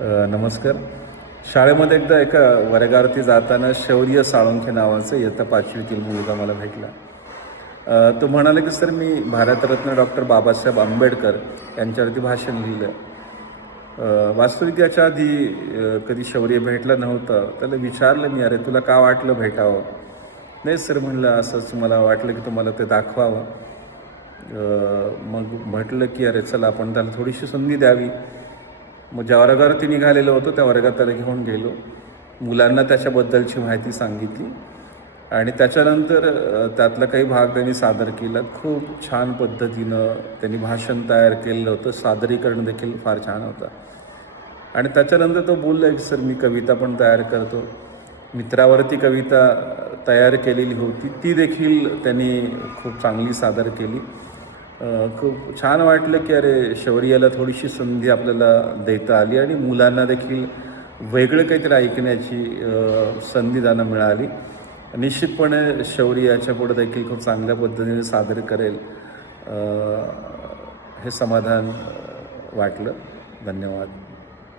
नमस्कार. शाळेमध्ये एकदा एका वर्गावरती जाताना शौर्य साळुंखे नावाचं इयत्ता 5वीतील मुलगा मला भेटला. तो म्हणाला की सर मी भारतरत्न डॉक्टर बाबासाहेब आंबेडकर यांच्यावरती भाषण लिहिलं. वास्तविक याच्या आधी कधी शौर्य भेटला नव्हता. त्याला विचारलं मी, अरे तुला का वाटलं भेटावं? नाही सर म्हणलं, असंच मला वाटलं की तुम्हाला ते दाखवावं. मग म्हटलं की अरे चला आपण त्याला थोडीशी संधी द्यावी. मग ज्या वर्गावरती निघालेलो होतो त्या वर्गात त्याला घेऊन गेलो. मुलांना त्याच्याबद्दलची माहिती सांगितली आणि त्याच्यानंतर त्यातला काही भाग त्यांनी सादर केला. खूप छान पद्धतीनं त्यांनी भाषण तयार केलेलं होतं. सादरीकरण देखील फार छान होतं. आणि त्याच्यानंतर तो बोलला की सर मी कविता पण तयार करतो. मित्रावरती कविता तयार केलेली होती, ती देखील त्यांनी खूप चांगली सादर केली. खूप छान वाटलं की अरे शौर्याला थोडीशी संधी आपल्याला देता आली आणि मुलांना देखील वेगळं काहीतरी ऐकण्याची संधी त्यांना मिळाली. निश्चितपणे शौर्य याच्या पुढे देखील खूप चांगल्या पद्धतीने सादर करेल हे समाधान वाटलं. धन्यवाद.